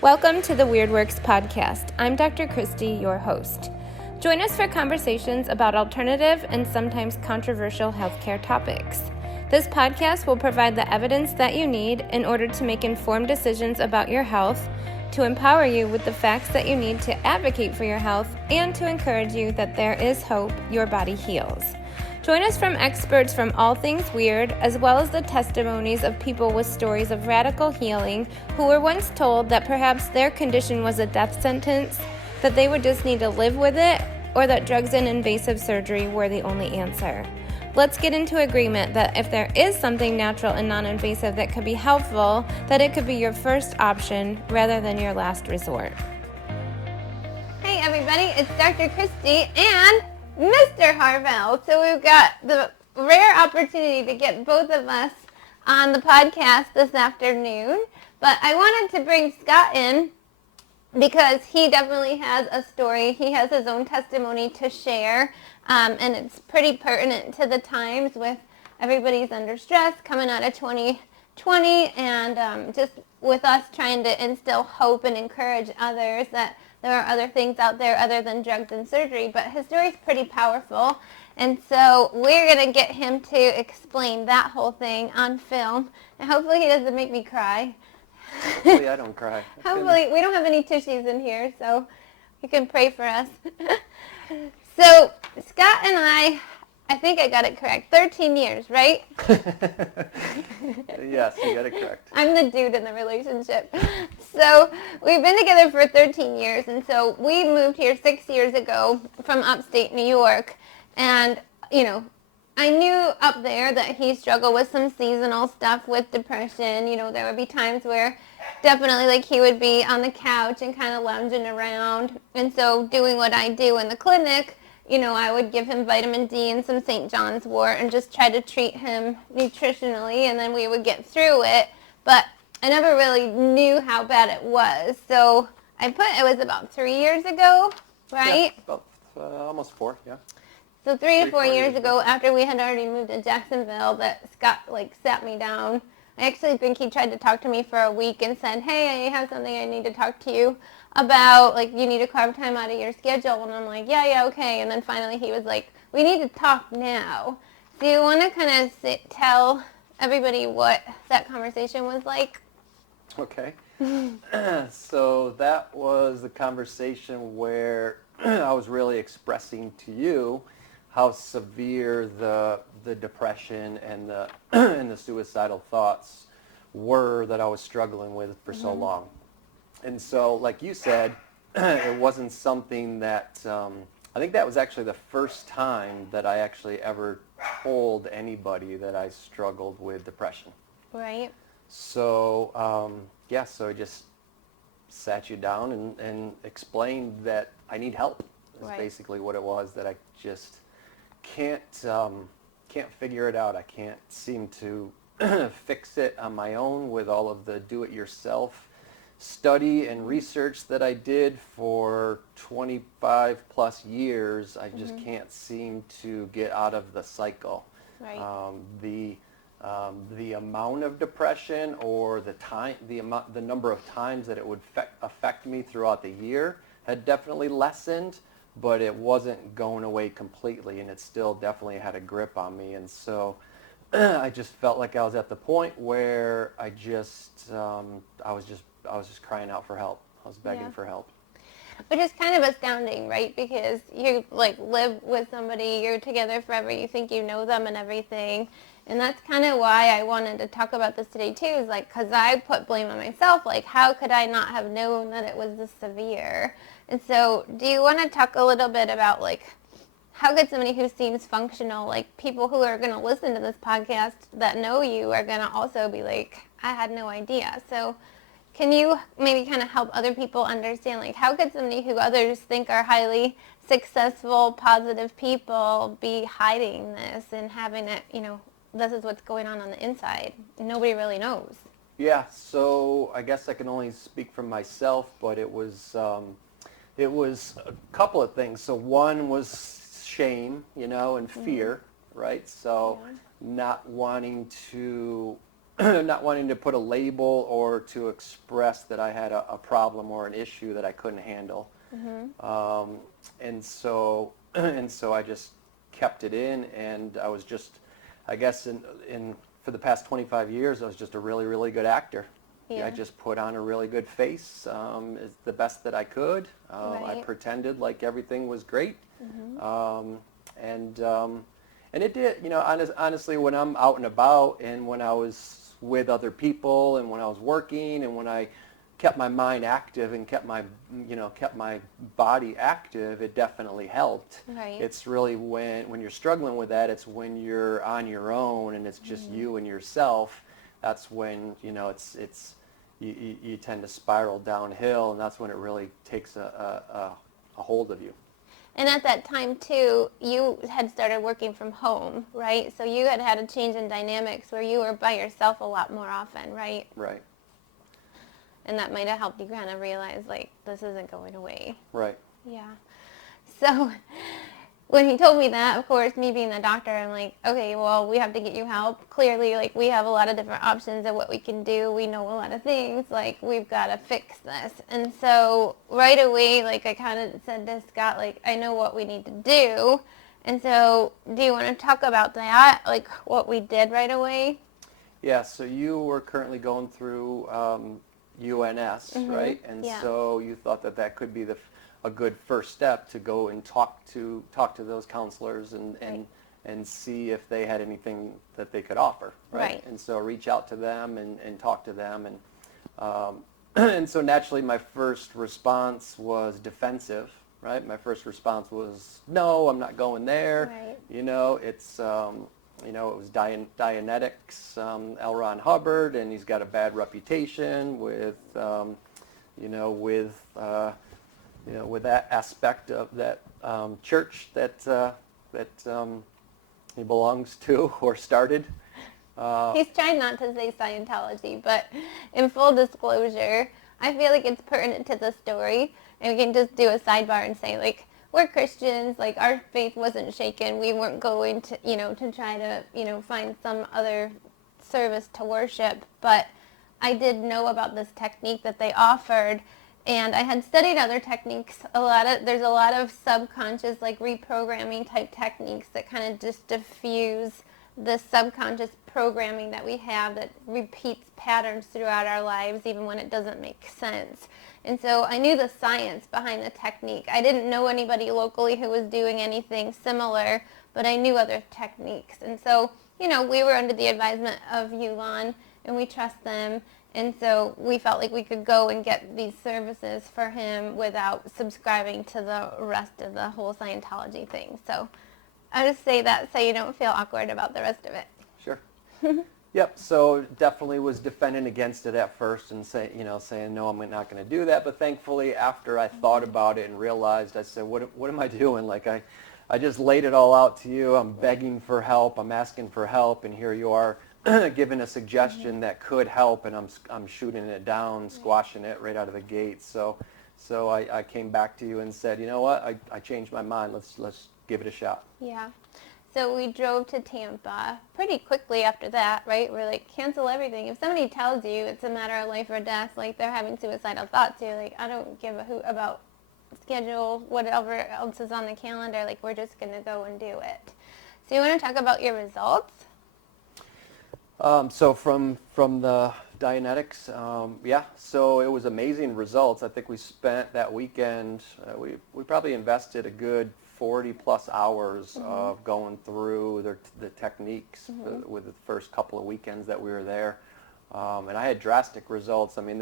Welcome to the Weird Works podcast. I'm Dr. Christy, your host. Join us for conversations about alternative and sometimes controversial healthcare topics. This podcast will provide the evidence that you need in order to make informed decisions about your health, to empower you with the facts that you need to advocate for your health, and to encourage you that there is hope your body heals. Join us from experts from all things weird, as well as the testimonies of people with stories of radical healing who were once told that perhaps their condition was a death sentence, that they would just need to live with it, or that drugs and invasive surgery were the only answer. Let's get into agreement that if there is something natural and non-invasive that could be helpful, that it could be your first option rather than your last resort. Hey everybody, it's Dr. Christy and Mr. Harvell. So we've got the rare opportunity to get both of us on the podcast this afternoon. But I wanted to bring Scott in because he definitely has a story. He has his own testimony to share. And it's pretty pertinent to the times with everybody's under stress coming out of 2020 and just with us trying to instill hope and encourage others that there are other things out there other than drugs and surgery, but his story is pretty powerful. And so we're going to get him to explain that whole thing on film. And hopefully he doesn't make me cry. Hopefully I don't cry. Hopefully we don't have any tissues in here, so you can pray for us. So Scott and I think I got it correct, 13 years, right? Yes, you got it correct. I'm the dude in the relationship. So we've been together for 13 years, and so we moved here 6 years ago from upstate New York. And, you know, I knew up there that he struggled with some seasonal stuff with depression. You know, there would be times where definitely like he would be on the couch and kind of lounging around. And so doing what I do in the clinic, you know, I would give him vitamin D and some St. John's wort and just try to treat him nutritionally, and then we would get through it. But I never really knew how bad it was. So I put it was about 3 years ago, right? Yeah, about almost 4, yeah. So 3 to 4 years ago, after we had already moved to Jacksonville, that Scott like sat me down. I actually think he tried to talk to me for a week and said, hey, I have something I need to talk to you about, like, you need to carve time out of your schedule. And I'm like, yeah, okay. And then finally he was like, we need to talk now. Do you want to kind of tell everybody what that conversation was like? Okay. So that was the conversation where I was really expressing to you how severe the depression and the and the suicidal thoughts were that I was struggling with for so long. And so, like you said, it wasn't something that, I think that was actually the first time that I actually ever told anybody that I struggled with depression. Right. So, so I just sat you down and explained that I need help. That's basically what it was, that I just can't figure it out. I can't seem to fix it on my own with all of the do-it-yourself study and research that I did for 25 plus years. I just can't seem to get out of the cycle. Right. The amount of depression or the number of times that it would affect me throughout the year had definitely lessened, but it wasn't going away completely, and it still definitely had a grip on me. And so I just felt like I was at the point where I was just crying out for help. I was begging for help. Which is kind of astounding, right? Because you like live with somebody, you're together forever, you think you know them and everything. And that's kind of why I wanted to talk about this today too, is like, because I put blame on myself, like how could I not have known that it was this severe? And so do you want to talk a little bit about like, how could somebody who seems functional, like people who are going to listen to this podcast that know you are going to also be like, I had no idea. So can you maybe kind of help other people understand, like, how could somebody who others think are highly successful, positive people be hiding this and having it, you know, this is what's going on the inside? Nobody really knows. Yeah, so I guess I can only speak for myself, but it was a couple of things. So one was shame, you know, and fear, right? So not wanting to not wanting to put a label or to express that I had a problem or an issue that I couldn't handle. And so I just kept it in, and I was just, I guess in for the past 25 years, I was just a really, really good actor. Yeah. I just put on a really good face, is the best that I could. I Right. pretended like everything was great. And it did, honestly, when I'm out and about and when I was with other people and when I was working and when I kept my mind active and kept my body active, it definitely helped. Right. It's really when you're struggling with that, it's when you're on your own and it's just you and yourself. That's when, you tend to spiral downhill, and that's when it really takes a hold of you. And at that time, too, you had started working from home, right? So you had a change in dynamics where you were by yourself a lot more often, right? Right. And that might have helped you kind of realize, like, this isn't going away. Right. Yeah. So when he told me that, of course, me being the doctor, I'm like, okay, well, we have to get you help. Clearly, like, we have a lot of different options of what we can do. We know a lot of things. Like, we've got to fix this. And so right away, like, I kind of said to Scott, like, I know what we need to do. And so do you want to talk about that, like, what we did right away? Yeah, so you were currently going through UNS, right? And yeah. so you thought that could be a good first step to go and talk to those counselors and see if they had anything that they could offer, right? Right. And so reach out to them and talk to them, and and so naturally my first response was defensive, right? My first response was, no, I'm not going there. Right. It's it was Dianetics, L. Ron Hubbard, and he's got a bad reputation with with that aspect of that church that he belongs to or started. He's trying not to say Scientology, but in full disclosure, I feel like it's pertinent to the story, and we can just do a sidebar and say, like, we're Christians, like, our faith wasn't shaken. We weren't going to, to try to, find some other service to worship, but I did know about this technique that they offered, and I had studied other techniques. There's a lot of subconscious, like, reprogramming type techniques that kind of just diffuse the subconscious programming that we have that repeats patterns throughout our lives even when it doesn't make sense. And so I knew the science behind the technique. I didn't know anybody locally who was doing anything similar, but I knew other techniques. And so, we were under the advisement of Yulon, and we trust them. And so we felt like we could go and get these services for him without subscribing to the rest of the whole Scientology thing. So I just say that so you don't feel awkward about the rest of it. Sure. Yep. So definitely was defending against it at first and saying no, I'm not going to do that. But thankfully, after I thought about it and realized, I said, what am I doing? Like I just laid it all out to you. I'm begging for help. I'm asking for help, and here you are giving a suggestion that could help, and I'm shooting it down, squashing it right out of the gate. So I came back to you and said, you know what? I changed my mind. Let's give it a shot. Yeah. So we drove to Tampa pretty quickly after that, right? We're like, cancel everything. If somebody tells you it's a matter of life or death, like they're having suicidal thoughts, you're like, I don't give a hoot about schedule, whatever else is on the calendar. Like, we're just going to go and do it. So you want to talk about your results? So from the Dianetics, so it was amazing results. I think we spent that weekend, we probably invested a good 40 plus hours of going through the techniques with the first couple of weekends that we were there. And I had drastic results. I mean,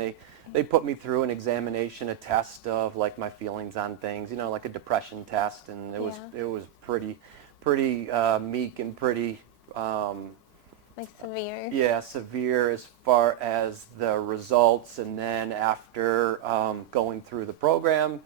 they put me through an examination, a test of like my feelings on things, like a depression test, and it was pretty meek and pretty like severe. Yeah, severe as far as the results. And then after going through the program,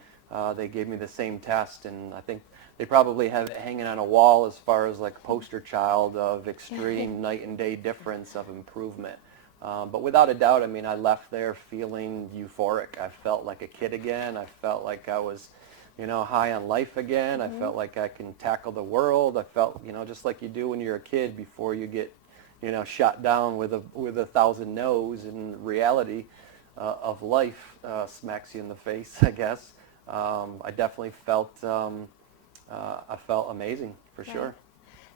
they gave me the same test, and I think they probably have it hanging on a wall as far as like a poster child of extreme night and day difference of improvement. But without a doubt, I mean, I left there feeling euphoric. I felt like a kid again. I felt like I was, high on life again. I felt like I can tackle the world. I felt, just like you do when you're a kid before you get, shot down with a 1,000 no's, and reality of life smacks you in the face, I guess. I definitely felt I felt amazing for sure.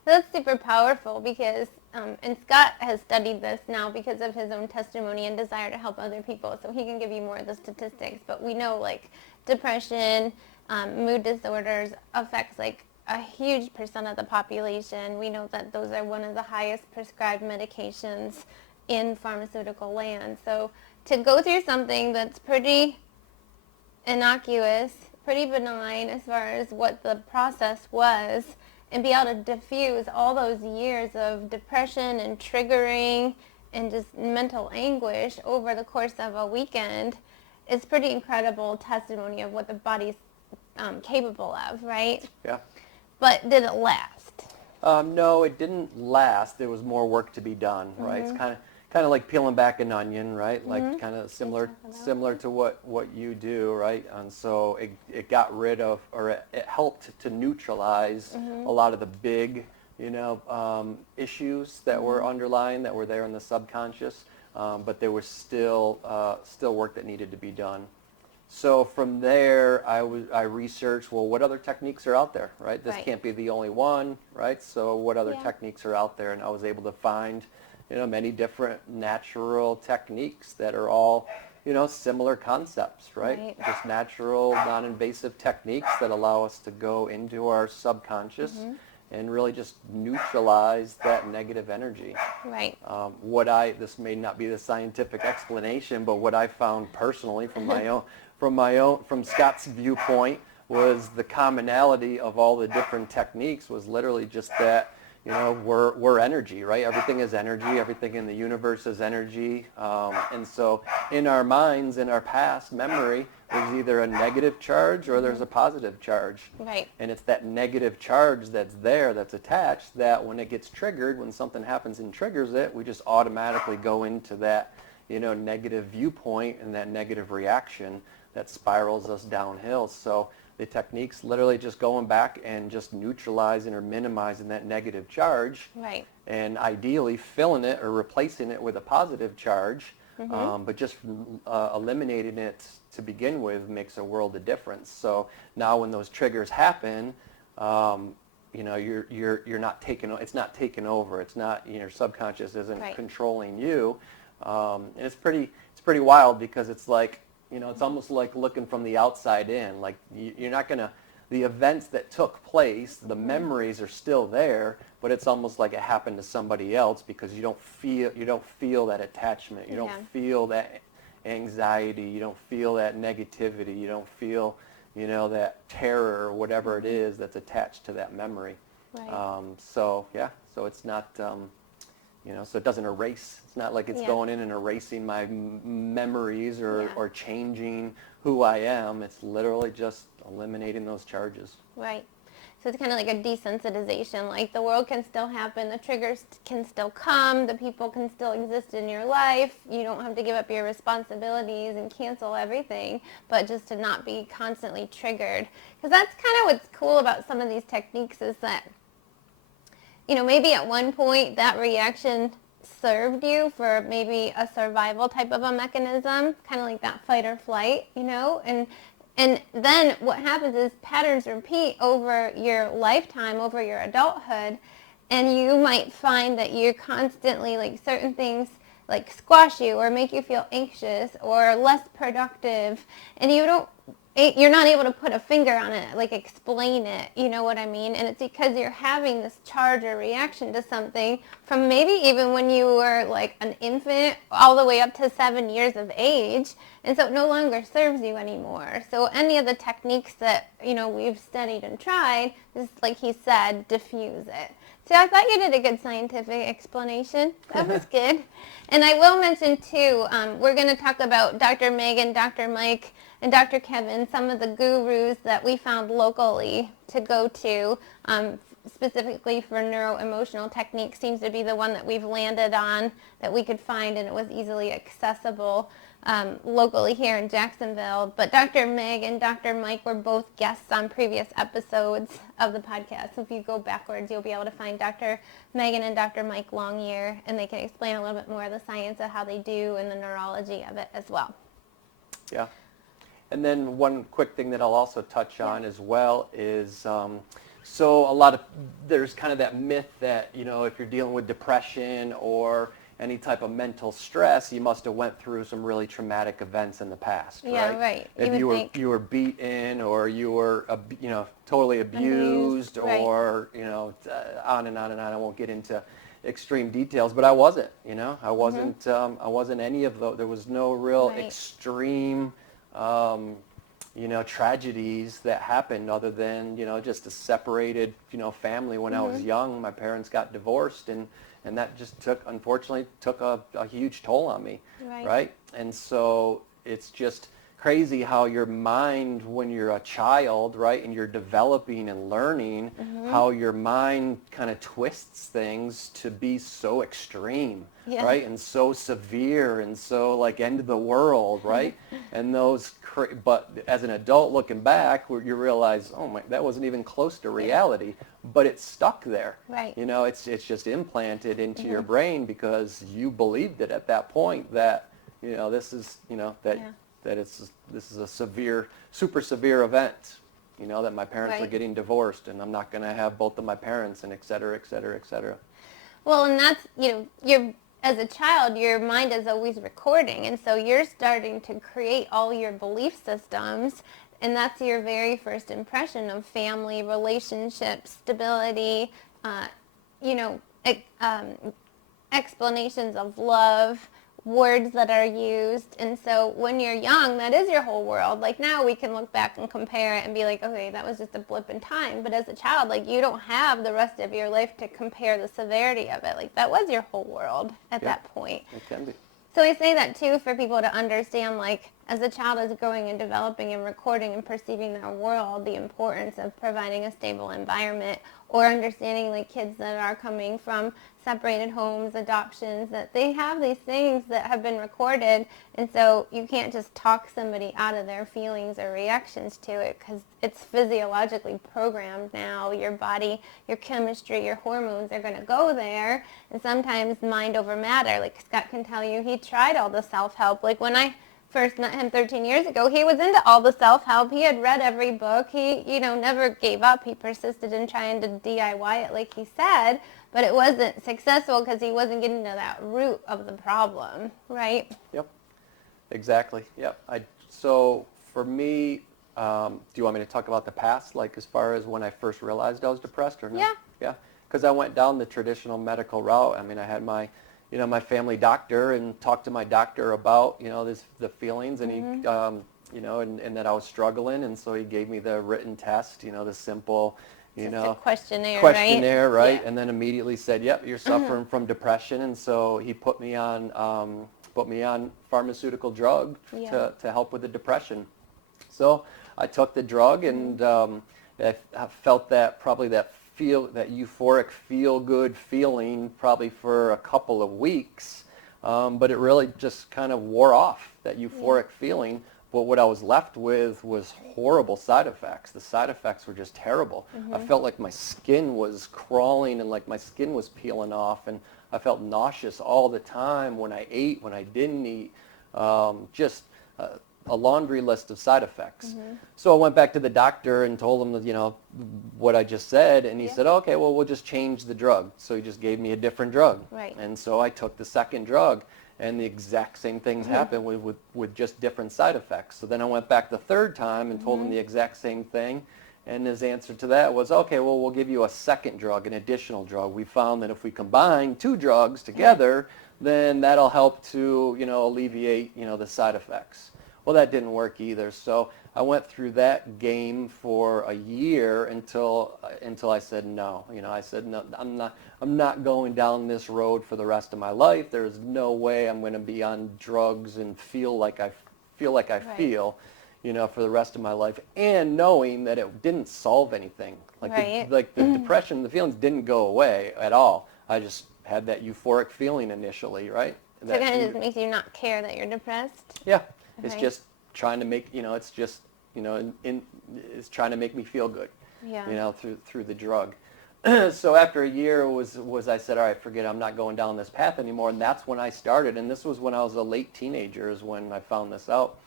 That's super powerful because, and Scott has studied this now because of his own testimony and desire to help other people, so he can give you more of the statistics. But we know like depression, mood disorders affects like a huge percent of the population. We know that those are one of the highest prescribed medications in pharmaceutical land. So to go through something that's pretty innocuous, pretty benign as far as what the process was, and be able to diffuse all those years of depression and triggering and just mental anguish over the course of a weekend is pretty incredible testimony of what the body's capable of, right? Yeah. But did it last? No, it didn't last. There was more work to be done, right? It's kind of like peeling back an onion, right? Like kind of similar to what you do, right? And so it got rid of, or it helped to neutralize a lot of the big, issues that were underlying, that were there in the subconscious. But there was still work that needed to be done. So from there, I researched, well, what other techniques are out there, right? This can't be the only one, right? So what other techniques are out there? And I was able to find, many different natural techniques that are all, similar concepts, right? Just natural, non-invasive techniques that allow us to go into our subconscious and really just neutralize that negative energy. Right. This may not be the scientific explanation, but what I found personally from from Scott's viewpoint was the commonality of all the different techniques was literally just that, we're energy, right? Everything is energy. Everything in the universe is energy. And so in our minds, in our past memory, there's either a negative charge or there's a positive charge. Right. And it's that negative charge that's there, that's attached, that when it gets triggered, when something happens and triggers it, we just automatically go into that, negative viewpoint and that negative reaction that spirals us downhill. So the technique's literally just going back and just neutralizing or minimizing that negative charge. Right. And ideally filling it or replacing it with a positive charge. But just eliminating it to begin with makes a world of difference. So now when those triggers happen, you're not taking, it's not taken over. It's not, your subconscious isn't controlling you. And it's pretty wild because it's like, it's almost like looking from the outside in. Like you're not going to, the events that took place, the memories are still there, but it's almost like it happened to somebody else because you don't feel that attachment. You don't feel that anxiety. You don't feel that negativity. You don't feel, that terror or whatever it is that's attached to that memory. Right. So it's not, so it doesn't erase. It's not like it's going in and erasing my memories or changing who I am. It's literally just eliminating those charges. Right. So it's kind of like a desensitization. Like the world can still happen, the triggers can still come, the people can still exist in your life. You don't have to give up your responsibilities and cancel everything, but just to not be constantly triggered. Because that's kind of what's cool about some of these techniques is that, maybe at one point that reaction served you for maybe a survival type of a mechanism, kind of like that fight or flight, and then what happens is patterns repeat over your lifetime, over your adulthood, and you might find that you're constantly, like, certain things like squash you or make you feel anxious or less productive, and you're not able to put a finger on it, like explain it, you know what I mean? And it's because you're having this charge or reaction to something from maybe even when you were like an infant all the way up to 7 years of age, and so it no longer serves you anymore. So any of the techniques that, we've studied and tried, just like he said, diffuse it. So I thought you did a good scientific explanation. That was good. And I will mention, too, we're going to talk about Dr. Megan, Dr. Mike, and Dr. Kevin, some of the gurus that we found locally to go to, specifically for neuro-emotional techniques, seems to be the one that we've landed on that we could find, and it was easily accessible. locally here in Jacksonville. But Dr. Meg and Dr. Mike were both guests on previous episodes of the podcast. So if you go backwards, you'll be able to find Dr. Megan and Dr. Mike Longyear, and they can explain a little bit more of the science of how they do and the neurology of it as well. Yeah. And then one quick thing that I'll also touch on as well is, so there's kind of that myth that, if you're dealing with depression or any type of mental stress, you must have went through some really traumatic events in the past, Yeah, right. If you were beaten or you were, totally abused or, on and on and on. I won't get into extreme details, but I wasn't, I wasn't any of those. There was no real extreme, tragedies that happened other than, just a separated, family when I was young. My parents got divorced and that just unfortunately took a huge toll on me, right? And so it's just crazy how your mind, when you're a child, right, and you're developing and learning, how your mind kind of twists things to be so extreme, right, and so severe and so like end of the world, right? And but as an adult looking back, you realize, oh my, that wasn't even close to reality, but it's stuck there. Right. It's just implanted into your brain because you believed it at that point that, this is, that this is a severe, super severe event, that my parents are getting divorced and I'm not going to have both of my parents and et cetera, et cetera, et cetera. Well, and that's, as a child, your mind is always recording, and so you're starting to create all your belief systems, and that's your very first impression of family, relationships, stability, explanations of love, words that are used. And so when you're young, that is your whole world. Like now we can look back and compare it and be like, okay, that was just a blip in time. But as a child, like you don't have the rest of your life to compare the severity of it. Like that was your whole world at that point. It can be. So I say that too for people to understand, like as a child is growing and developing and recording and perceiving their world, the importance of providing a stable environment, or understanding like kids that are coming from separated homes, adoptions, that they have these things that have been recorded, and so you can't just talk somebody out of their feelings or reactions to it because it's physiologically programmed now. Your body, your chemistry, your hormones are going to go there, and sometimes mind over matter. Like Scott can tell you, he tried all the self-help. Like when I first met him 13 years ago, he was into all the self-help. He had read every book. He, never gave up. He persisted in trying to DIY it like he said, but it wasn't successful because he wasn't getting to that root of the problem, right? Yep, exactly. Yep. So for me, do you want me to talk about the past, like as far as when I first realized I was depressed or no? Yeah. Yeah, because I went down the traditional medical route. I mean, I had my my family doctor and talked to my doctor about, the feelings, and he, and that I was struggling. And so he gave me the written test, the simple, a questionnaire, right? Yeah. And then immediately said, yep, you're suffering from depression. And so he put me on pharmaceutical drug to help with the depression. So I took the drug and I felt that euphoric feel-good feeling probably for a couple of weeks, but it really just kind of wore off, that euphoric feeling. But what I was left with was horrible side effects. The side effects were just terrible. I felt like my skin was crawling and like my skin was peeling off, and I felt nauseous all the time when I ate, when I didn't eat, a laundry list of side effects. So I went back to the doctor and told him that, what I just said, and he said, okay, well, we'll just change the drug. So he just gave me a different drug. Right. And so I took the second drug, and the exact same things happened with just different side effects. So then I went back the third time and told him the exact same thing, and his answer to that was, okay, well, we'll give you a second drug, an additional drug. We found that if we combine two drugs together, then that'll help to, alleviate, the side effects. Well, that didn't work either. So I went through that game for a year until I said no. I said no. I'm not going down this road for the rest of my life. There's no way I'm going to be on drugs and feel like I feel, for the rest of my life. And knowing that it didn't solve anything. The depression, the feelings didn't go away at all. I just had that euphoric feeling initially, right? So it kind of just makes you not care that you're depressed? Yeah. It's Okay. just trying to make, it's just, it's trying to make me feel good, Yeah. through the drug. So after a year I said, all right, forget it, I'm not going down this path anymore. And that's when I started. And this was when I was a late teenager is when I found this out.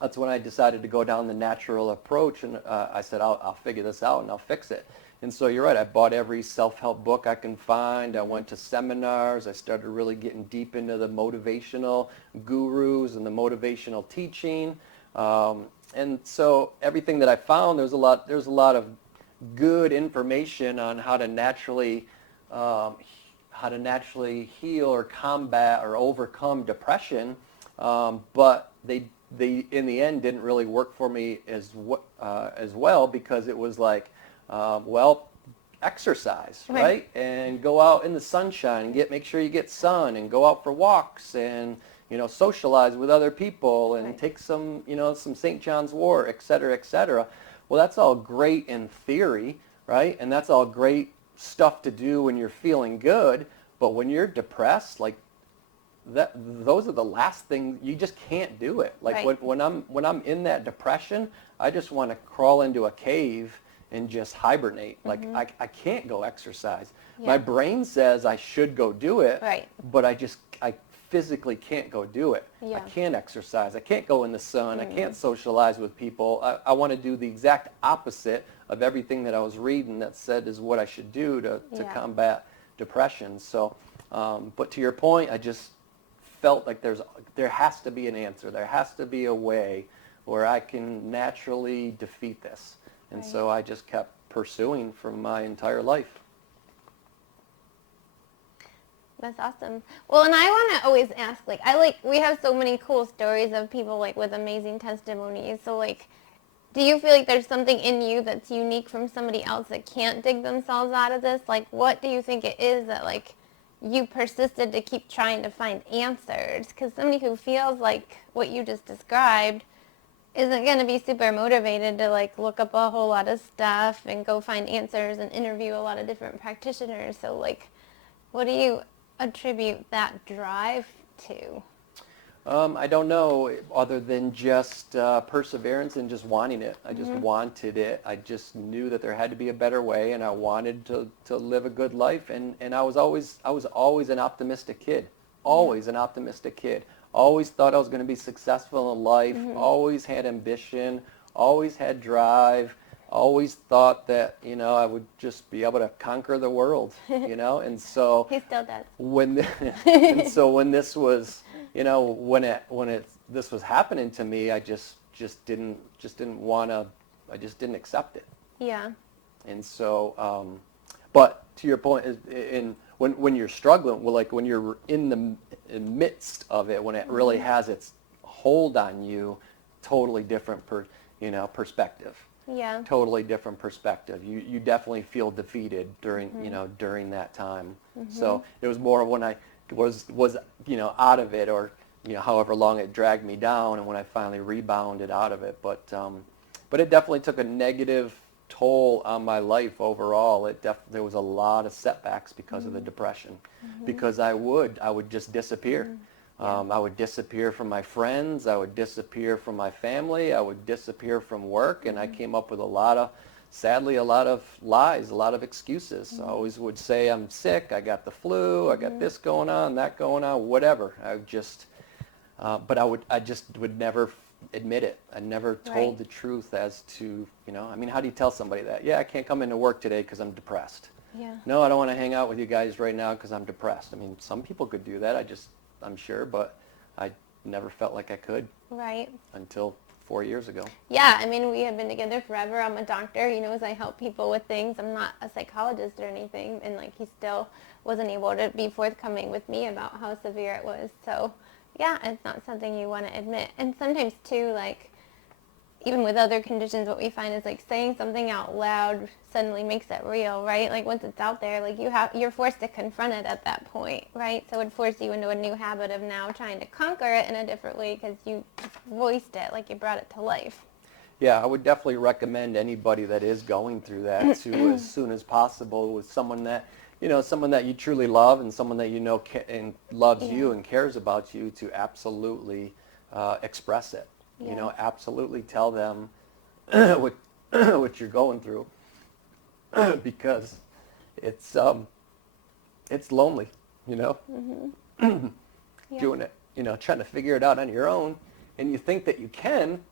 That's when I decided to go down the natural approach. And I said, I'll figure this out and I'll fix it. And so you're right. I bought every self-help book I can find. I went to seminars. I started really getting deep into the motivational gurus and the motivational teaching. And so everything that I found, there's a lot of good information on how to naturally heal or combat or overcome depression. But they in the end didn't really work for me as well, because it was like, exercise, right? And go out in the sunshine and make sure you get sun and go out for walks and, socialize with other people and take some, some St. John's Wort, et cetera, et cetera. Well, that's all great in theory, right? And that's all great stuff to do when you're feeling good. But when you're depressed, like those are the last things, you just can't do it. Like when I'm in that depression, I just want to crawl into a cave and just hibernate. Like I can't go exercise. Yeah. My brain says I should go do it, Right. but I physically can't go do it. Yeah. I can't exercise. I can't go in the sun. I can't socialize with people. I want to do the exact opposite of everything that I was reading that said is what I should do to combat depression. So, but to your point, I just felt like there has to be an answer. There has to be a way where I can naturally defeat this. And so I just kept pursuing for my entire life. That's awesome. Well, and I want to always ask, we have so many cool stories of people, with amazing testimonies. So, do you feel like there's something in you that's unique from somebody else that can't dig themselves out of this? What do you think it is that, you persisted to keep trying to find answers? Because somebody who feels like what you just described isn't going to be super motivated to, look up a whole lot of stuff and go find answers and interview a lot of different practitioners. So, what do you attribute that drive to? I don't know, other than just perseverance and just wanting it. I just wanted it. I just knew that there had to be a better way, and I wanted to live a good life. And I was always an optimistic kid. Always an optimistic kid. Always thought I was going to be successful in life. Always had ambition. Always had drive. Always thought that, I would just be able to conquer the world, and so He still does. and so when this was, this was happening to me, I just didn't want to, I just didn't accept it. Yeah. And so, but to your point, when you're struggling, when you're in the midst of it, when it really has its hold on you, totally different perspective. Yeah. Totally different perspective. You definitely feel defeated during during that time. So it was more when I was out of it, or however long it dragged me down, and when I finally rebounded out of it. But it definitely took a negative toll on my life overall. There was a lot of setbacks because of the depression, because I would just disappear. I would disappear from my friends. I would disappear from my family. I would disappear from work, and I came up with sadly, a lot of lies, a lot of excuses. I always would say I'm sick, I got the flu, I got this going on, that going on, whatever. But I just would never admit it. I never told the truth as to, how do you tell somebody that? Yeah, I can't come into work today because I'm depressed. Yeah. No, I don't want to hang out with you guys right now because I'm depressed. Some people could do that. I'm sure, but I never felt like I could. Right. Until 4 years ago. Yeah, we have been together forever. I'm a doctor. He knows I help people with things. I'm not a psychologist or anything. And he still wasn't able to be forthcoming with me about how severe it was. So, yeah, it's not something you want to admit. And sometimes too, even with other conditions, what we find is saying something out loud suddenly makes it real, right? Once it's out there, you're forced to confront it at that point, right? So it would force you into a new habit of now trying to conquer it in a different way because you voiced it, you brought it to life. Yeah, I would definitely recommend anybody that is going through that to, as soon as possible, with someone that someone that you truly love and someone that and loves Yeah. you and cares about you, to absolutely express it. Yes. Absolutely tell them what what you're going through, because it's lonely, Yeah. doing it, trying to figure it out on your own, and you think that you can,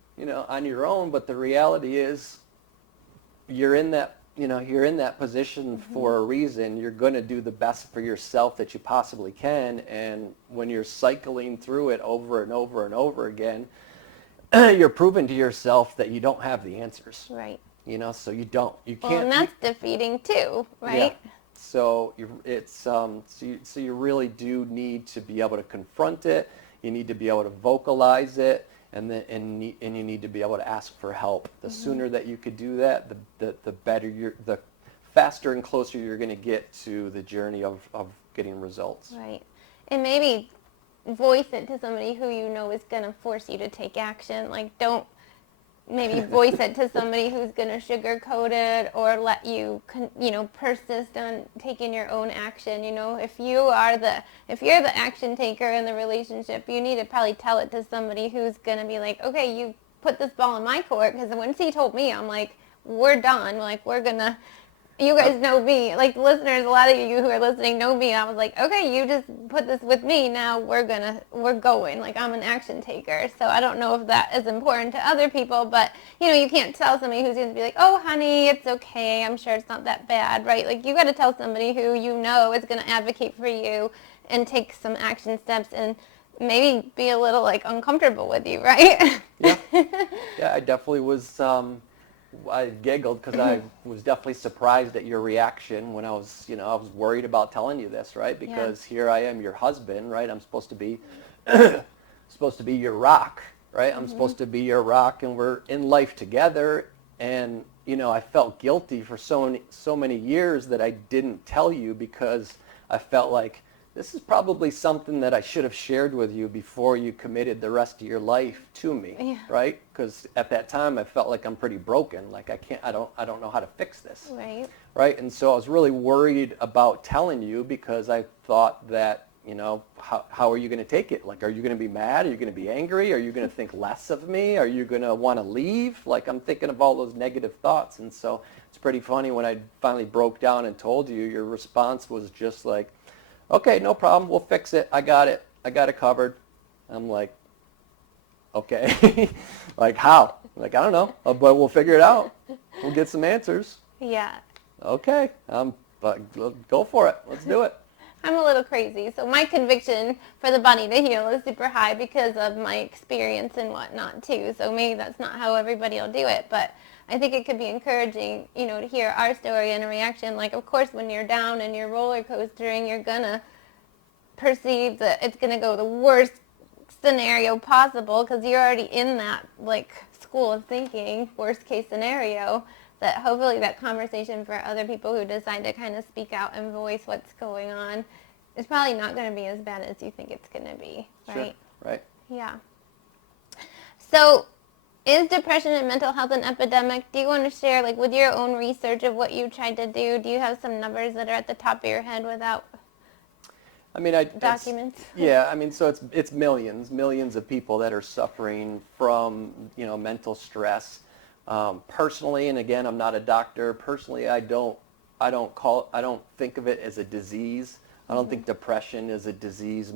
on your own, but the reality is you're in that position for a reason. You're going to do the best for yourself that you possibly can, and when you're cycling through it over and over and over again, you're proving to yourself that you don't have the answers. Right. So you can't. Well, and that's defeating too, right? Yeah. So so you really do need to be able to confront it. You need to be able to vocalize it, and you need to be able to ask for help. The sooner that you could do that, the better the faster and closer you're going to get to the journey of getting results. Right. And maybe voice it to somebody who you know is going to force you to take action. Like, don't maybe voice it to somebody who's going to sugarcoat it or let you, persist on taking your own action. If you're the action taker in the relationship, you need to probably tell it to somebody who's going to be like, okay, you put this ball in my court, because once he told me, I'm like, we're done. Like, you guys know me. Like, listeners, a lot of you who are listening know me. I was like, okay, you just put this with me. Now we're going. Like, I'm an action taker. So I don't know if that is important to other people, but, you can't tell somebody who's going to be like, oh, honey, it's okay. I'm sure it's not that bad, right? Like, you got to tell somebody who you know is going to advocate for you and take some action steps and maybe be a little, like, uncomfortable with you, right? Yeah. Yeah, I definitely was. I giggled because I was definitely surprised at your reaction when I was worried about telling you this, right? Because here I am, your husband, right? I'm supposed to be your rock, right? I'm supposed to be your rock, and we're in life together. And I felt guilty for so many years that I didn't tell you, because I felt like this is probably something that I should have shared with you before you committed the rest of your life to me, right? Because at that time I felt like I'm pretty broken. Like I don't know how to fix this, right? And so I was really worried about telling you, because I thought that, how are you going to take it? Like, are you going to be mad? Are you going to be angry? Are you going to think less of me? Are you going to want to leave? Like, I'm thinking of all those negative thoughts. And so it's pretty funny when I finally broke down and told you, your response was just like, okay, no problem. We'll fix it. I got it. I got it covered. I'm like, okay. Like, how? Like, I don't know, but we'll figure it out. We'll get some answers. Yeah. Okay. But go for it. Let's do it. I'm a little crazy, so my conviction for the body to heal is super high because of my experience and whatnot too. So maybe that's not how everybody will do it, but I think it could be encouraging, to hear our story and a reaction. Like, of course, when you're down and you're roller coastering, you're gonna perceive that it's gonna go the worst scenario possible, because you're already in that, like, school of thinking, worst case scenario. That hopefully that conversation for other people who decide to kind of speak out and voice what's going on is probably not going to be as bad as you think it's going to be, right? Sure. Right. Yeah. So, is depression and mental health an epidemic? Do you want to share, like, with your own research of what you tried to do? Do you have some numbers that are at the top of your head without documents? So it's millions of people that are suffering from, mental stress. Personally, and again, I'm not a doctor. Personally, I don't think of it as a disease. I don't think depression is a disease.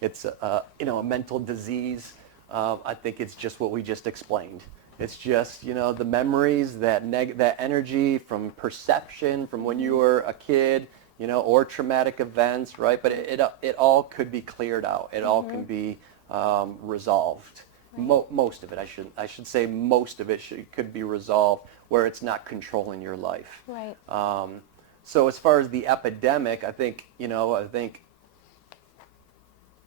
It's a mental disease. I think it's just what we just explained. It's just, the memories, that energy from perception from when you were a kid, or traumatic events, right? But it all could be cleared out. It all can be resolved. Right. Most of it, I should say, most of it could be resolved where it's not controlling your life. Right. So as far as the epidemic, I think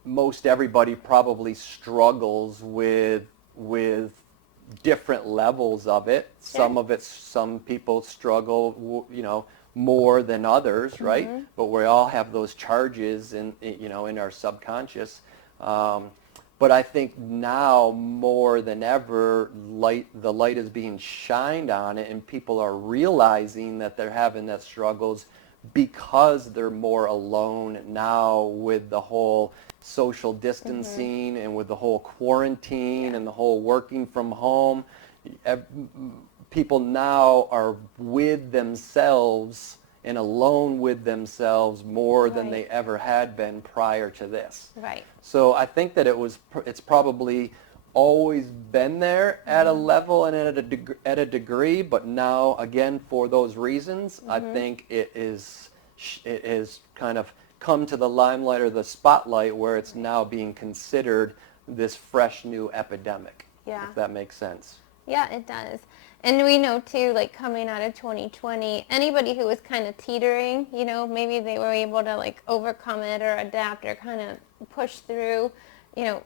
most everybody probably struggles with different levels of it. Sure. Some people struggle, more than others, right? But we all have those charges in our subconscious. But I think now more than ever, the light is being shined on it, and people are realizing that they're having that struggles because they're more alone now with the whole social distancing and with the whole quarantine and the whole working from home. People now are with themselves and alone with themselves more than they ever had been prior to this. Right. So I think that it's probably always been there at a level and at a degree, but now again for those reasons, I think it is kind of come to the limelight or the spotlight where it's now being considered this fresh new epidemic. Yeah. If that makes sense. Yeah, it does. And we know too, like coming out of 2020, anybody who was kind of teetering, you know, maybe they were able to like overcome it or adapt or kind of push through, you know,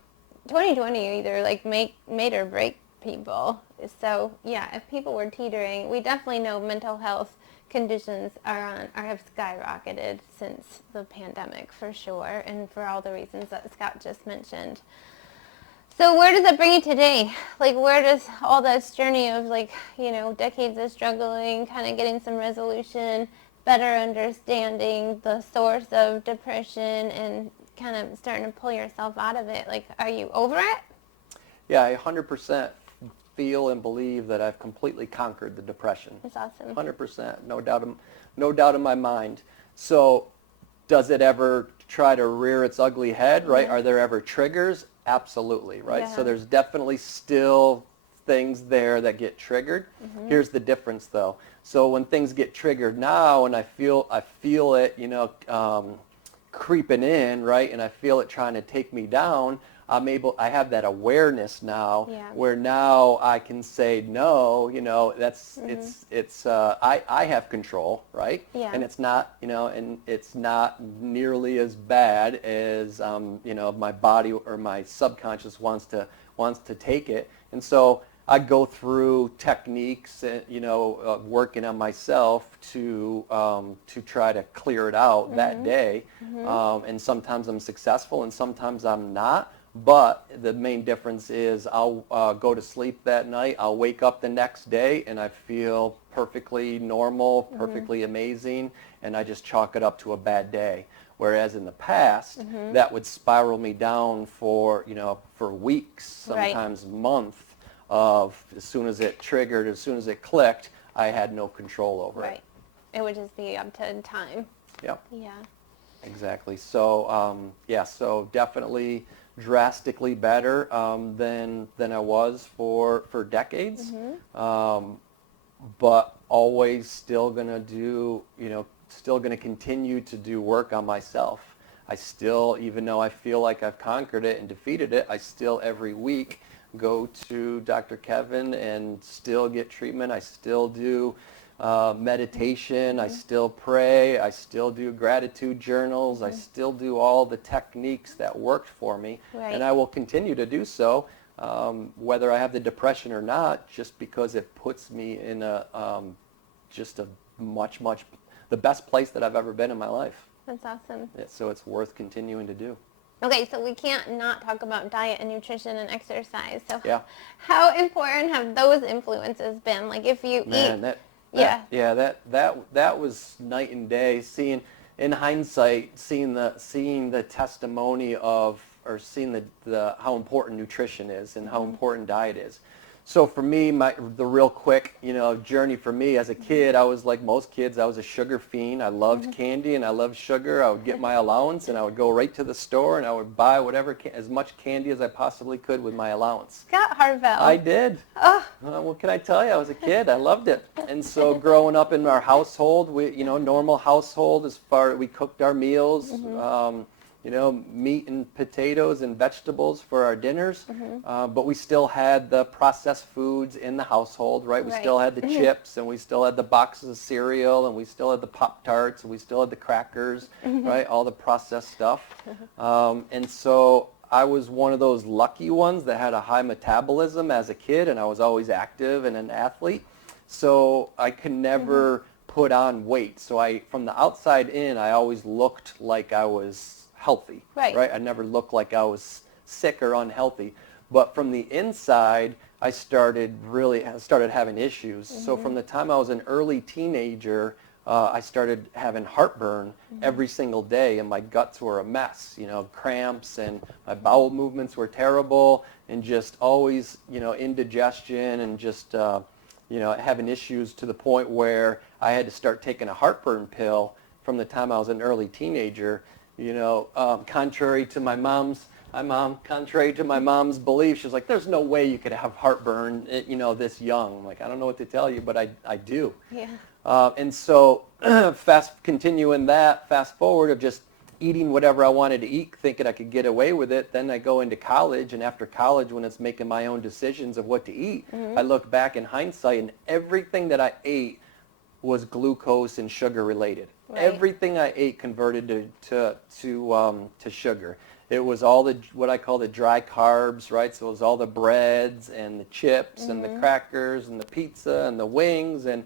2020 either like made or break people. So yeah, if people were teetering, we definitely know mental health conditions have skyrocketed since the pandemic for sure, and for all the reasons that Scott just mentioned. So where does it bring you today? Like, where does all this journey of, like, you know, decades of struggling, kind of getting some resolution, better understanding the source of depression, and kind of starting to pull yourself out of it? Like, are you over it? Yeah, I 100% feel and believe that I've completely conquered the depression. That's awesome. 100%, no doubt in my mind. So does it ever try to rear its ugly head, right? Are there ever triggers? Absolutely, right? Yeah. So there's definitely still things there that get triggered. Here's the difference though. So when things get triggered now and I feel it, you know, creeping in, right? And I feel it trying to take me down, I have that awareness now where now I can say no, you know, I have control, right? Yeah. And it's not, you know, and it's not nearly as bad as, you know, my body or my subconscious wants to take it. And so I go through techniques, you know, working on myself to try to clear it out that day. And sometimes I'm successful and sometimes I'm not. But the main difference is I'll go to sleep that night, I'll wake up the next day, and I feel perfectly normal, perfectly amazing, and I just chalk it up to a bad day. Whereas in the past, that would spiral me down for weeks, sometimes months, of as soon as it triggered, as soon as it clicked, I had no control over it. It would just be up to time. Yep. Yeah. Exactly. So so definitely drastically better than I was for decades, but always still gonna continue to do work on myself. I still, even though I feel like I've conquered it and defeated it, I still every week go to Dr. Kevin and still get treatment. I still do meditation, I still pray, I still do gratitude journals, I still do all the techniques that worked for me, and I will continue to do so, whether I have the depression or not, just because it puts me in just a the best place that I've ever been in my life. That's awesome. So it's worth continuing to do. Okay, so we can't not talk about diet and nutrition and exercise. So how important have those influences been? Like if you eat... That was night and day. In hindsight, seeing the testimony of, or seeing the how important nutrition is and how important diet is. So for me, the real quick, journey for me as a kid, I was like most kids, I was a sugar fiend. I loved candy and I loved sugar. I would get my allowance and I would go right to the store and I would buy as much candy as I possibly could with my allowance. Scott Harvell. I did. Oh. What can I tell you? I was a kid. I loved it. And so growing up in our household, normal household, we cooked our meals. Meat and potatoes and vegetables for our dinners, but we still had the processed foods in the household, right? We still had the chips, and we still had the boxes of cereal, and we still had the Pop-Tarts, and we still had the crackers, right? All the processed stuff. And so I was one of those lucky ones that had a high metabolism as a kid, and I was always active and an athlete. So I could never put on weight. So from the outside in, I always looked like I was healthy, right? I never looked like I was sick or unhealthy. But from the inside, I started having issues. So from the time I was an early teenager, I started having heartburn every single day, and my guts were a mess, cramps, and my bowel movements were terrible, and just always, indigestion, and just, having issues to the point where I had to start taking a heartburn pill from the time I was an early teenager, contrary to my mom's belief. She's like, there's no way you could have heartburn, this young. I'm like, I don't know what to tell you, but I do. Yeah. And so fast forward of just eating whatever I wanted to eat, thinking I could get away with it. Then I go into college, and after college, when it's making my own decisions of what to eat, I look back in hindsight, and everything that I ate was glucose and sugar related. Right. Everything I ate converted to sugar. It was all what I call the dry carbs, right? So it was all the breads and the chips and the crackers and the pizza and the wings and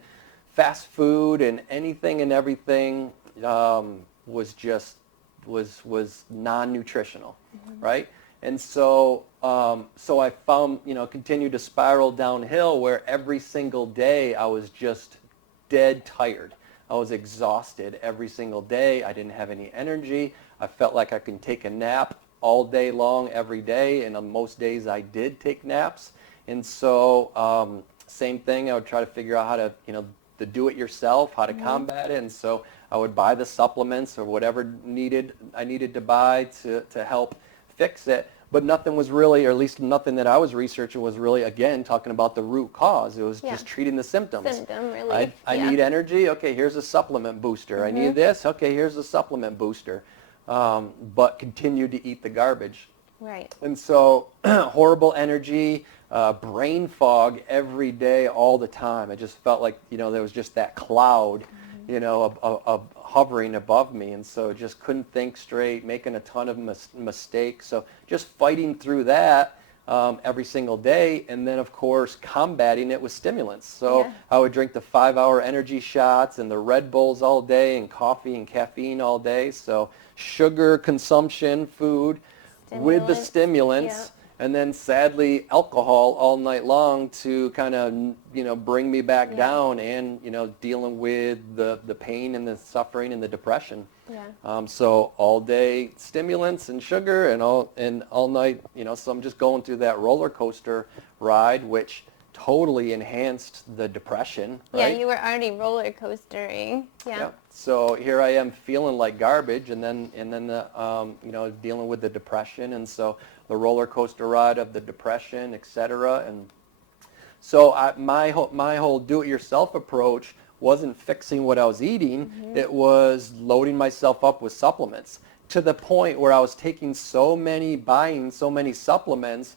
fast food, and anything and everything was non-nutritional, right? And so I found, continued to spiral downhill, where every single day I was just dead tired. I was exhausted every single day. I didn't have any energy. I felt like I could take a nap all day long every day, and on most days I did take naps. And so same thing, I would try to figure out how to, to do it yourself, how to combat it. And so I would buy the supplements or whatever I needed to buy to help fix it. But nothing was really, or at least nothing that I was researching was really, again, talking about the root cause. It was just treating the symptoms. Symptom relief. I need energy. Okay, here's a supplement booster. I need this. Okay, here's a supplement booster. But continued to eat the garbage. Right. And so horrible energy, brain fog every day, all the time. I just felt like, there was just that cloud, of hovering above me. And so just couldn't think straight, making a ton of mistakes. So just fighting through that every single day. And then, of course, combating it with stimulants. So I would drink the 5-hour energy shots and the Red Bulls all day, and coffee and caffeine all day. So sugar consumption, food, with the stimulants, and then sadly alcohol all night long to kind of bring me back down, and dealing with the pain and the suffering and the depression. So all day stimulants and sugar, and all night, so I'm just going through that roller coaster ride, which totally enhanced the depression, right? Yeah, you were already roller coastering. Yeah. So here I am feeling like garbage, and then the dealing with the depression, and so the roller coaster ride of the depression, etc. And so my whole do-it-yourself approach wasn't fixing what I was eating. It was loading myself up with supplements, to the point where I was buying so many supplements.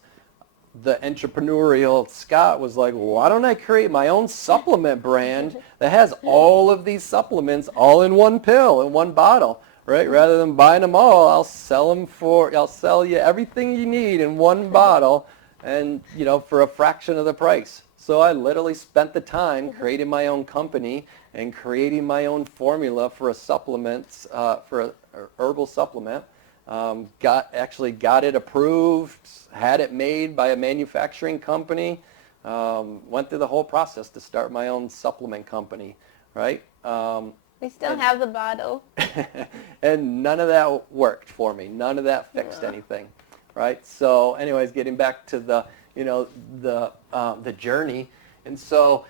The entrepreneurial Scott was like, why don't I create my own supplement brand that has all of these supplements all in one pill, in one bottle, right? Rather than buying them all, I'll sell you everything you need in one bottle, and for a fraction of the price. So I literally spent the time creating my own company and creating my own formula for a supplement, for a herbal supplement. Got it approved, had it made by a manufacturing company, went through the whole process to start my own supplement company, right? We still have the bottle. And none of that worked for me. None of that fixed anything, right? So anyways, getting back to the journey. And so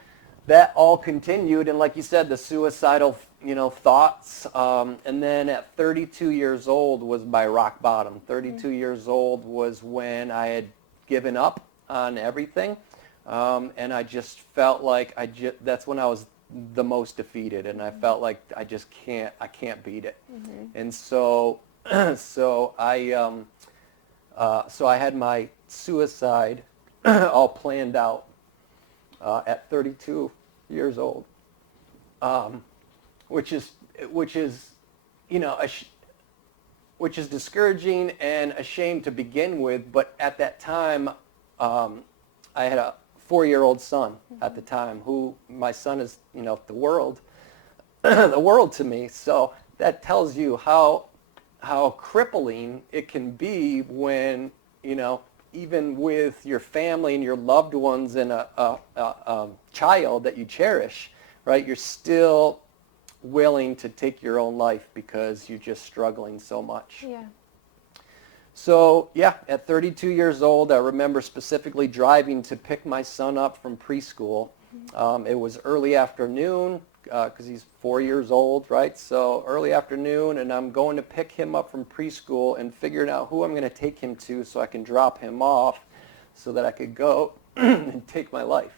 that all continued, and like you said, the suicidal thoughts, and then at 32 years old was my rock bottom. 32 years old was when I had given up on everything, and I just felt like that's when I was the most defeated, and I felt like I can't beat it. And so I had my suicide all planned out at 32 years old. Which is discouraging and a shame to begin with. But at that time, I had a 4-year-old son at the time, who my son is, the world, the world to me. So that tells you how crippling it can be when, even with your family and your loved ones and a child that you cherish, right? You're still willing to take your own life because you're just struggling so much. Yeah. So yeah, at 32 years old, I remember specifically driving to pick my son up from preschool. It was early afternoon because he's 4 years old, right? So early afternoon, and I'm going to pick him up from preschool and figuring out who I'm going to take him to so I can drop him off so that I could go and take my life.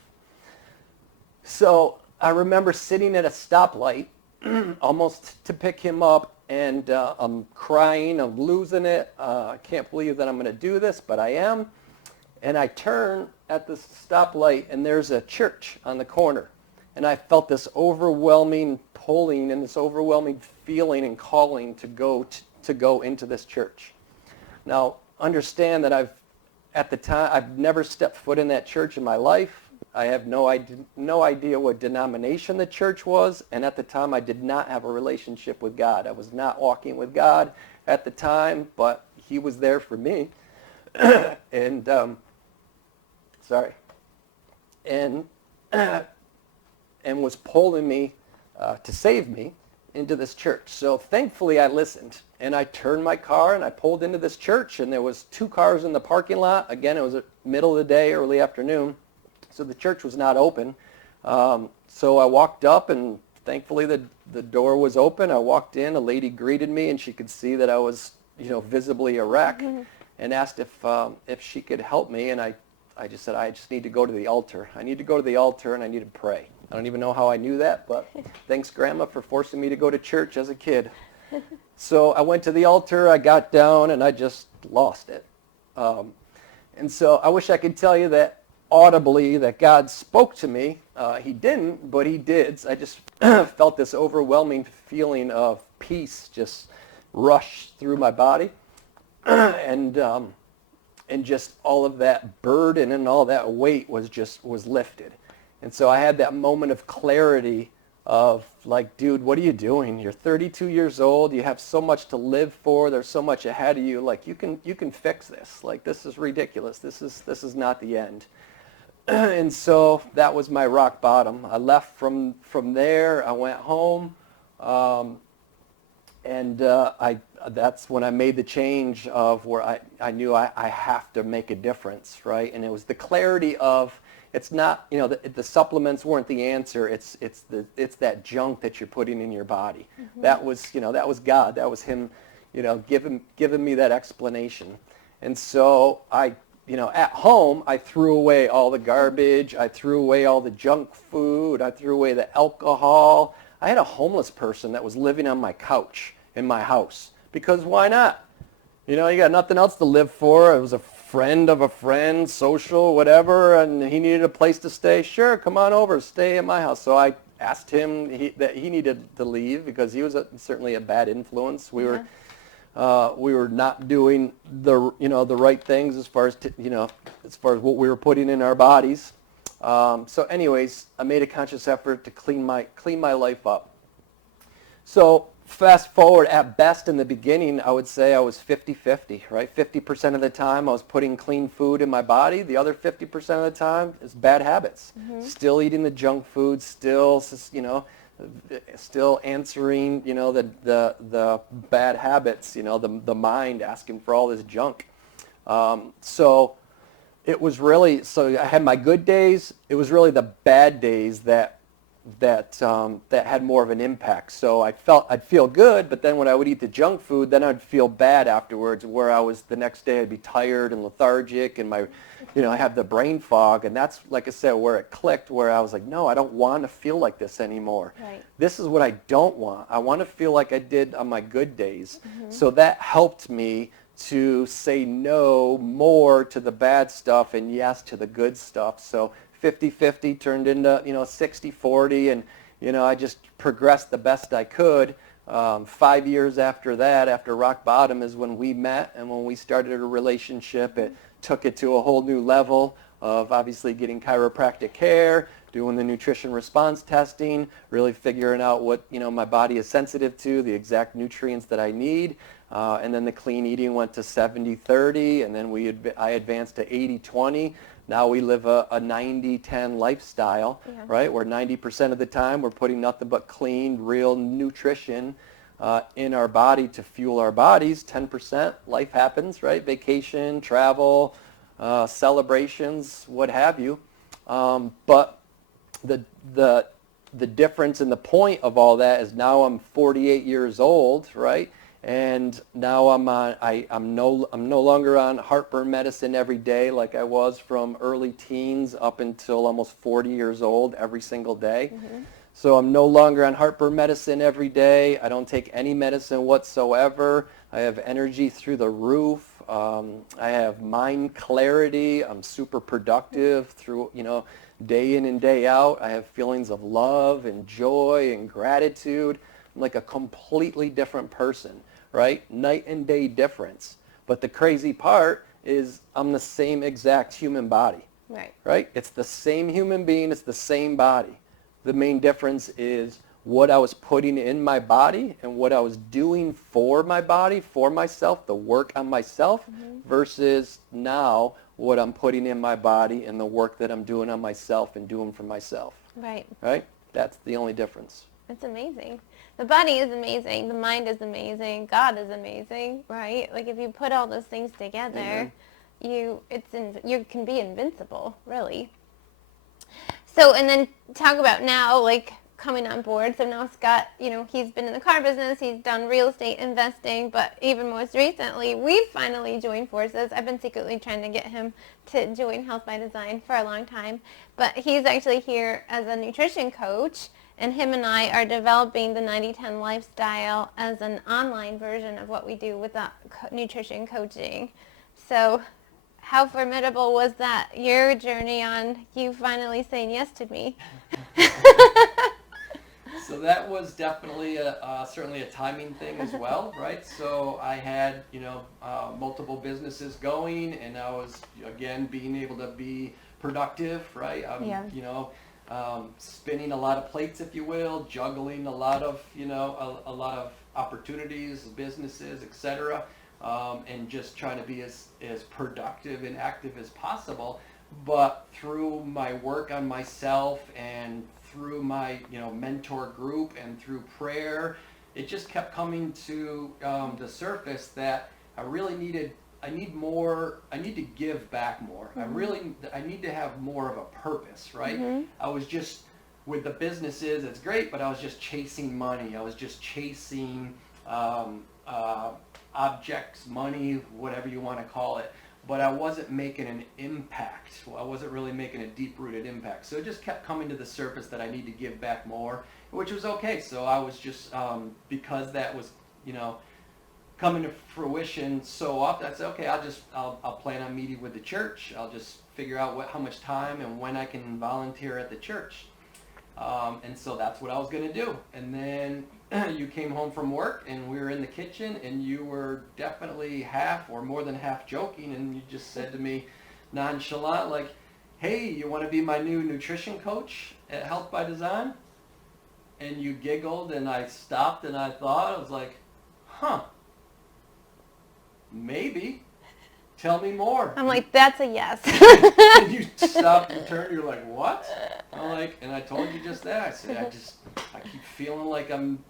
So I remember sitting at a stoplight almost to pick him up, and I'm crying, I'm losing it. I can't believe that I'm going to do this, but I am. And I turn at the stoplight, and there's a church on the corner. And I felt this overwhelming pulling and this overwhelming feeling and calling to go into this church. Now, understand that at the time, I've never stepped foot in that church in my life. I have no idea what denomination the church was, and at the time I did not have a relationship with God. I was not walking with God at the time, but he was there for me. And was pulling me to save me into this church. So thankfully I listened, and I turned my car and I pulled into this church, and there was 2 cars in the parking lot. Again, it was the middle of the day, early afternoon. So the church was not open. So I walked up, and thankfully the door was open. I walked in. A lady greeted me, and she could see that I was, visibly a wreck, and asked if she could help me. And I just said, I just need to go to the altar. I need to go to the altar, and I need to pray. I don't even know how I knew that, but thanks, Grandma, for forcing me to go to church as a kid. So I went to the altar. I got down, and I just lost it. And so I wish I could tell you that audibly that God spoke to me. He didn't, but he did. I just felt this overwhelming feeling of peace just rush through my body, and just all of that burden and all that weight was lifted. And so I had that moment of clarity of like, dude, what are you doing? You're 32 years old. You have so much to live for. There's so much ahead of you. Like, you can fix this. Like, this is ridiculous. This is not the end. And so that was my rock bottom. I left from there. I went home, and that's when I made the change of where I knew I have to make a difference, right? And it was the clarity of, it's not, the supplements weren't the answer. It's that junk that you're putting in your body. Mm-hmm. That was God. That was him, giving me that explanation. And so at home, I threw away all the garbage. I threw away all the junk food. I threw away the alcohol. I had a homeless person that was living on my couch in my house, because why not? You got nothing else to live for. It was a friend of a friend, social, whatever, and he needed a place to stay. Sure, come on over, stay at my house. So I asked him that he needed to leave because he was certainly a bad influence. We were not doing the right things as far as what we were putting in our bodies. So anyways, I made a conscious effort to clean my life up. So fast forward, at best in the beginning, I would say I was 50-50, right? 50% of the time I was putting clean food in my body. The other 50% of the time is bad habits. Mm-hmm. Still eating the junk food, still answering, the bad habits, the mind asking for all this junk. So it was really, so I had my good days. It was really the bad days that had more of an impact. So I'd feel good, but then when I would eat the junk food, then I'd feel bad afterwards, where I was the next day I'd be tired and lethargic, and I have the brain fog. And that's, like I said, where it clicked, where I was like, no, I don't want to feel like this anymore. Right. This is what I don't want. I want to feel like I did on my good days. Mm-hmm. So that helped me to say no more to the bad stuff and yes to the good stuff. So 50-50 turned into, 60-40, and, I just progressed the best I could. 5 years after that, after rock bottom, is when we met, and when we started a relationship. It took it to a whole new level of obviously getting chiropractic care, doing the nutrition response testing, really figuring out what, my body is sensitive to, the exact nutrients that I need. And then the clean eating went to 70-30, and then I advanced to 80-20. Now we live a 90-10 lifestyle, right? Where 90% of the time we're putting nothing but clean, real nutrition in our body to fuel our bodies. 10% life happens, right? Vacation, travel, celebrations, what have you. But the difference and the point of all that is now I'm 48 years old, right? And now I'm no longer on heartburn medicine every day like I was from early teens up until almost 40 years old every single day. So I'm no longer on heartburn medicine every day. I don't take any medicine whatsoever. I have energy through the roof. I have mind clarity. I'm super productive through, day in and day out. I have feelings of love and joy and gratitude. I'm like a completely different person, right? Night and day difference. But the crazy part is I'm the same exact human body, right? It's the same human being. It's the same body. The main difference is what I was putting in my body and what I was doing for my body, for myself, the work on myself, versus now what I'm putting in my body and the work that I'm doing on myself and doing for myself. Right. Right? That's the only difference. It's amazing. The body is amazing. The mind is amazing. God is amazing, right? Like if you put all those things together, you can be invincible, really. So, and then talk about now, like coming on board. So now Scott, he's been in the car business. He's done real estate investing, but even most recently, we've finally joined forces. I've been secretly trying to get him to join Health by Design for a long time, but he's actually here as a nutrition coach, and him and I are developing the 90-10 lifestyle as an online version of what we do with the nutrition coaching. So how formidable was that, your journey on you finally saying yes to me? So that was definitely certainly a timing thing as well, right? So I had, multiple businesses going, and I was, again, being able to be productive, right? Spinning a lot of plates, if you will, juggling a lot of, a lot of opportunities, businesses, etc., and just trying to be as productive and active as possible. But through my work on myself and through my mentor group and through prayer, it just kept coming to the surface that I need to give back more. I need to have more of a purpose, right? I was just, with the businesses, it's great, but I was just chasing money. I was just chasing objects, money, whatever you want to call it. But I wasn't making an impact. I wasn't really making a deep-rooted impact. So it just kept coming to the surface that I need to give back more, which was okay. So I was just, because that was, coming to fruition so often, I said, okay, I'll plan on meeting with the church. I'll just figure out how much time and when I can volunteer at the church. And so that's what I was going to do. And then you came home from work and we were in the kitchen and you were definitely half or more than half joking, and you just said to me nonchalant, like, hey, you want to be my new nutrition coach at Health by Design? And you giggled, and I stopped and I thought, I was like, maybe. Tell me more. I'm like, that's a yes. And you stopped and turned, you're like, what? I'm like, and I told you just that. I said, I keep feeling like I'm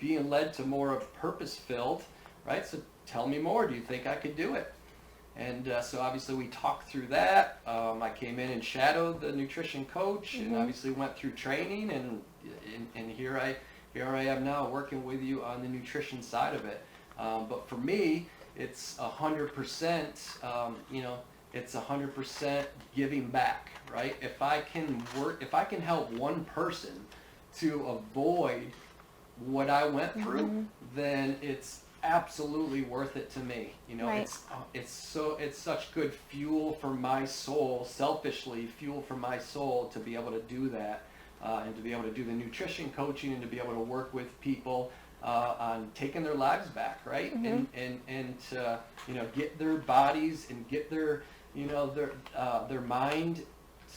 being led to more of purpose-filled, right? So tell me more. Do you think I could do it? And so obviously we talked through that. I came in and shadowed the nutrition coach, and obviously went through training, and here I am now working with you on the nutrition side of it. But for me, it's 100%, it's 100% giving back, right? If I can help one person to avoid what I went through, then it's absolutely worth it to me. It's such good fuel for my soul, selfishly fuel for my soul, to be able to do that, and to be able to do the nutrition coaching, and to be able to work with people on taking their lives back, right? And to get their bodies and get their their mind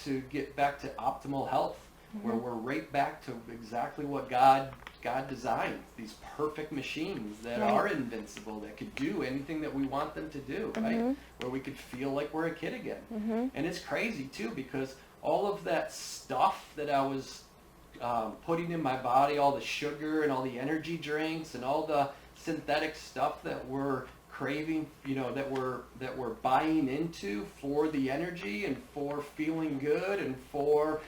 to get back to optimal health, where we're right back to exactly what God designed, these perfect machines that are invincible, that could do anything that we want them to do, right? Where we could feel like we're a kid again. And it's crazy too, because all of that stuff that I was putting in my body, all the sugar and all the energy drinks and all the synthetic stuff that we're craving, that we're buying into for the energy and for feeling good and for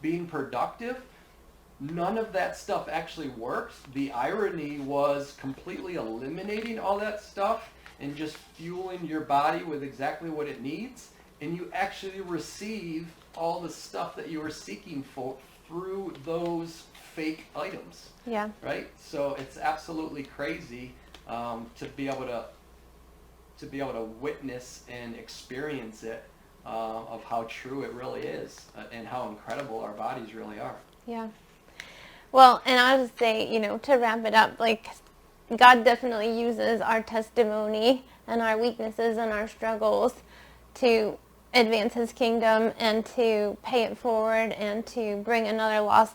being productive, none of that stuff actually works. The irony was completely eliminating all that stuff and just fueling your body with exactly what it needs, and you actually receive all the stuff that you were seeking for through those fake items. Yeah. Right? So it's absolutely crazy to be able to witness and experience it, of how true it really is, and how incredible our bodies really are. Yeah. Well, and I'll just say, to wrap it up, like, God definitely uses our testimony and our weaknesses and our struggles to advance his kingdom and to pay it forward and to bring another lost,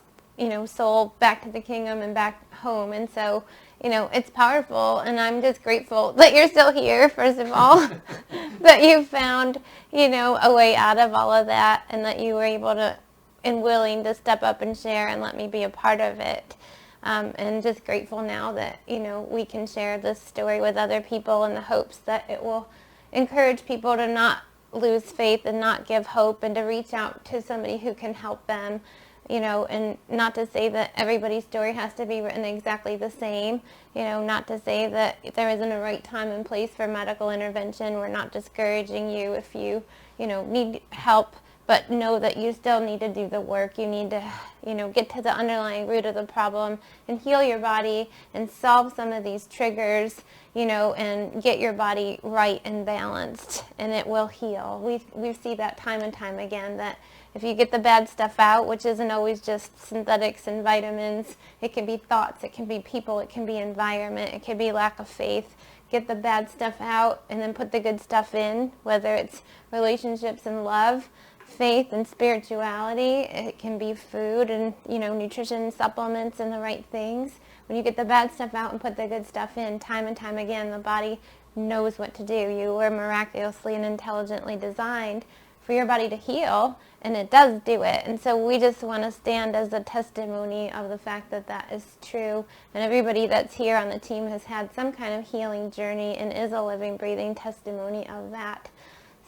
soul back to the kingdom and back home. And so, it's powerful, and I'm just grateful that you're still here, first of all, that you found, a way out of all of that, and that you were able to and willing to step up and share and let me be a part of it. And just grateful now that, we can share this story with other people in the hopes that it will encourage people to not lose faith and not give hope, and to reach out to somebody who can help them, and not to say that everybody's story has to be written exactly the same, not to say that there isn't a right time and place for medical intervention. We're not discouraging you if you, need help, but know that you still need to do the work. You need to, get to the underlying root of the problem and heal your body and solve some of these triggers, and get your body right and balanced, and it will heal. We see that time and time again, that if you get the bad stuff out, which isn't always just synthetics and vitamins, it can be thoughts, it can be people, it can be environment, it can be lack of faith. Get the bad stuff out and then put the good stuff in, whether it's relationships and love, faith and spirituality. It can be food and, nutrition, supplements, and the right things. When you get the bad stuff out and put the good stuff in, time and time again, the body knows what to do. You were miraculously and intelligently designed for your body to heal, and it does do it. And so we just want to stand as a testimony of the fact that that is true. And everybody that's here on the team has had some kind of healing journey and is a living, breathing testimony of that.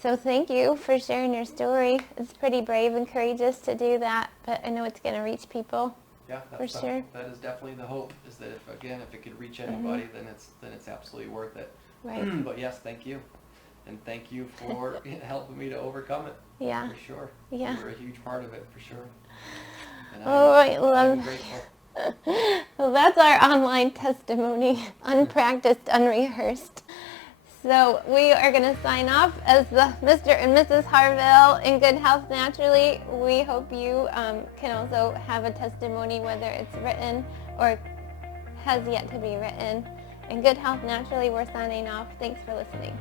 So thank you for sharing your story. It's pretty brave and courageous to do that, but I know it's going to reach people. Yeah, for sure. That is definitely the hope, is that if it could reach anybody, then it's absolutely worth it. Right. But yes, thank you. And thank you for helping me to overcome it. Yeah. For sure. Yeah. You were a huge part of it, for sure. And All right, I'm grateful. Well, that's our online testimony, unpracticed, unrehearsed. So we are going to sign off as the Mr. and Mrs. Harville in Good Health Naturally. We hope you can also have a testimony, whether it's written or has yet to be written. In Good Health Naturally, we're signing off. Thanks for listening.